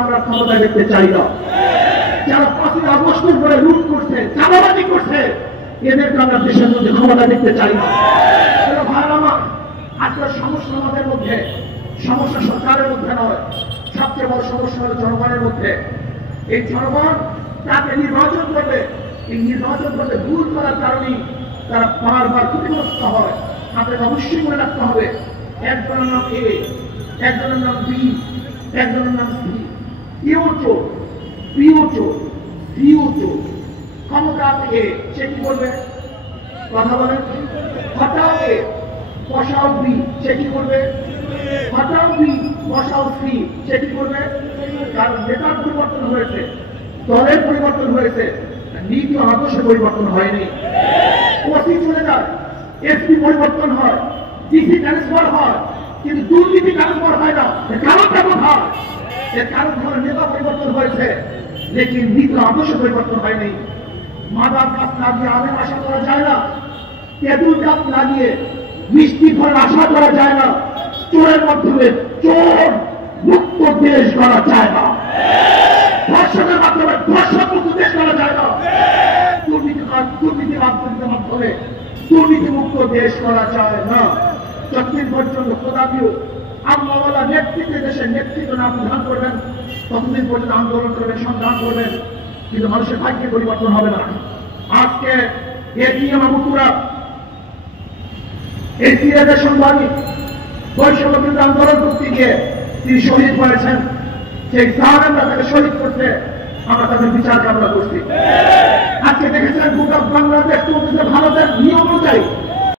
আমরা ক্ষমতায় দেখতে চাই না। যারা 5ই আগস্টের পরে লুট করছে, চাঁদাবাজি করছে, এদেরকে আমরা দেশের মধ্যে ক্ষমতা দেখতে চাই না। ভাইরা আমার, আজকের সমস্যা আমাদের মধ্যে, সমস্যা সরকারের মধ্যে নয়, সবচেয়ে বড় সমস্যা হল জনগণের মধ্যে। এই জনগণ তাকে নির্বাচন করবে, এই নির্বাচন করতে ভুল করার কারণেই তারা বারবার ক্ষতিগ্রস্ত হয়। আপনাকে অবশ্যই মনে রাখতে হবে, একজনের নাম এ, একজনের নাম বি, একজনের নাম সি। এও চোর, বিও চোর, সিও চোর। ক্ষমতা থেকে সে কি করবে? কথা বলেন। হটাও এ, বসাও বি, সে কি করবে? হটাও বি, বসাও সি, সে কি করবে? কারণ নেতার পরিবর্তন হয়েছে, দলের পরিবর্তন হয়েছে, নীতি আদর্শের পরিবর্তন হয়নি। ওসি চলে যায়, এসপি পরিবর্তন হয়, ডিসি ট্রান্সফার হয়, কিন্তু দুর্নীতি ট্রান্সফার হয় না। কারণটা কোথায়? এর কারণ হল নেতা পরিবর্তন হয়েছে, লেকিন নীতি আদর্শ পরিবর্তন হয়নি। মাদার গাছ লাগিয়ে আমের আশা করা যায় না, তেঁতুল গাছ লাগিয়ে মিষ্টি ফলের আশা করা যায় না। চোরের মাধ্যমে চোর মুক্ত দেশ করা যায় না, ধর্ষণের মাধ্যমে ধর্ষণ মুক্ত দেশ করা যায় না, দুর্নীতির মাধ্যমে দুর্নীতি মুক্ত দেশ করা যায় না। যতদিন পর্যন্ত খোদাবিও আল্লাহওয়ালা নেতৃত্বে দেশের নেতৃত্ব না প্রদান করবেন, ততদিন পর্যন্ত আন্দোলন করবেন, সংগ্রাম করবেন, কিন্তু মানুষের ভাগ্যে পরিবর্তন হবে না। আজকে এটিএম আবুতুরা, এই সিরাজের সাংবাদিক বৈষম্য বিরোধী আন্দোলন করতে গিয়ে তিনি শহীদ হয়েছেন। সেই সাহাবেরা তাকে শহীদ করতে, আমরা তাদের বিচার কামনা করছি। আজকে দেখেছেন গোটা বাংলাদেশ চলতেছে ভারতের নিয়ম অনুযায়ী,